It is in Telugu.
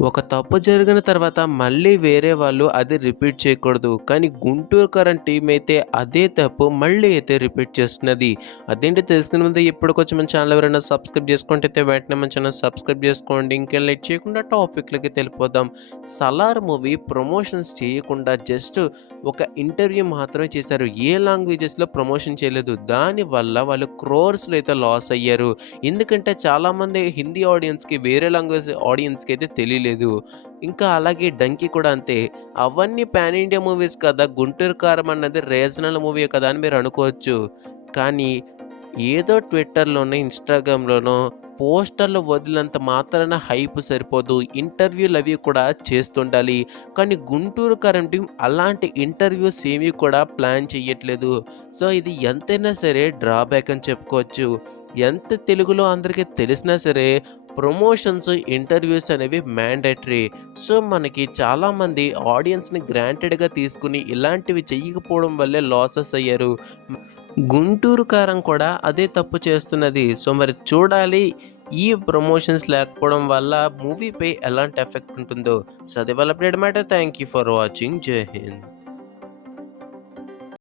ఒక తప్పు జరిగిన తర్వాత మళ్ళీ వేరే వాళ్ళు అది రిపీట్ చేయకూడదు. కానీ గుంటూరు కరెంట్ టీం అయితే అదే తప్పు మళ్ళీ అయితే రిపీట్ చేస్తున్నది. అదేంటి తెలుసుకునే ముందు ఇప్పుడు కొంచెం మన ఛానల్ ఎవరైనా సబ్స్క్రైబ్ చేసుకుంటే అయితే వెంటనే మన ఛానల్ సబ్స్క్రైబ్ చేసుకోండి. ఇంకేం లైట్ చేయకుండా టాపిక్లకి తెలిపోదాం. సలార్ మూవీ ప్రమోషన్స్ చేయకుండా జస్ట్ ఒక ఇంటర్వ్యూ మాత్రమే చేశారు. ఏ లాంగ్వేజెస్లో ప్రమోషన్ చేయలేదు. దానివల్ల వాళ్ళు క్రోర్స్లో అయితే లాస్ అయ్యారు. ఎందుకంటే చాలామంది హిందీ ఆడియన్స్కి వేరే లాంగ్వేజ్ ఆడియన్స్కి అయితే లేదు ఇంకా అలాగే డంకీ కూడా అంతే. అవన్నీ పాన్ ఇండియా మూవీస్ కదా గుంటూరు కారం అన్నది రీజనల్ మూవీ కదా అని మీరు అనుకోవచ్చు. కానీ ఏదో ట్విట్టర్లోనో ఇన్స్టాగ్రామ్లోనో పోస్టర్లు వదిలినంత మాత్రాన హైప్ సరిపోదు. ఇంటర్వ్యూలు అవి కూడా చేస్తుండాలి. కానీ గుంటూరు కరెంట్ టీం అలాంటి ఇంటర్వ్యూస్ ఏమీ కూడా ప్లాన్ చేయట్లేదు సో ఇది ఎంతైనా సరే డ్రాబ్యాక్ అని చెప్పుకోవచ్చు. ఎంత తెలుగులో అందరికీ తెలిసినా సరే ప్రమోషన్స్ ఇంటర్వ్యూస్ అనేవి మ్యాండేటరీ. సో మనకి చాలామంది ఆడియన్స్ని గ్రాంటెడ్గా తీసుకుని ఇలాంటివి చేయకపోవడం వల్లే లాసెస్ అయ్యారు. గుంటూరు కారం కూడా అదే తప్పు చేస్తున్నది. సో మరి చూడాలి ఈ ప్రమోషన్స్ లేకపోవడం వల్ల మూవీపై ఎలాంటి ఎఫెక్ట్ ఉంటుందో. సో అది వల్ల update matter. Thank you for watching. Jai Hind.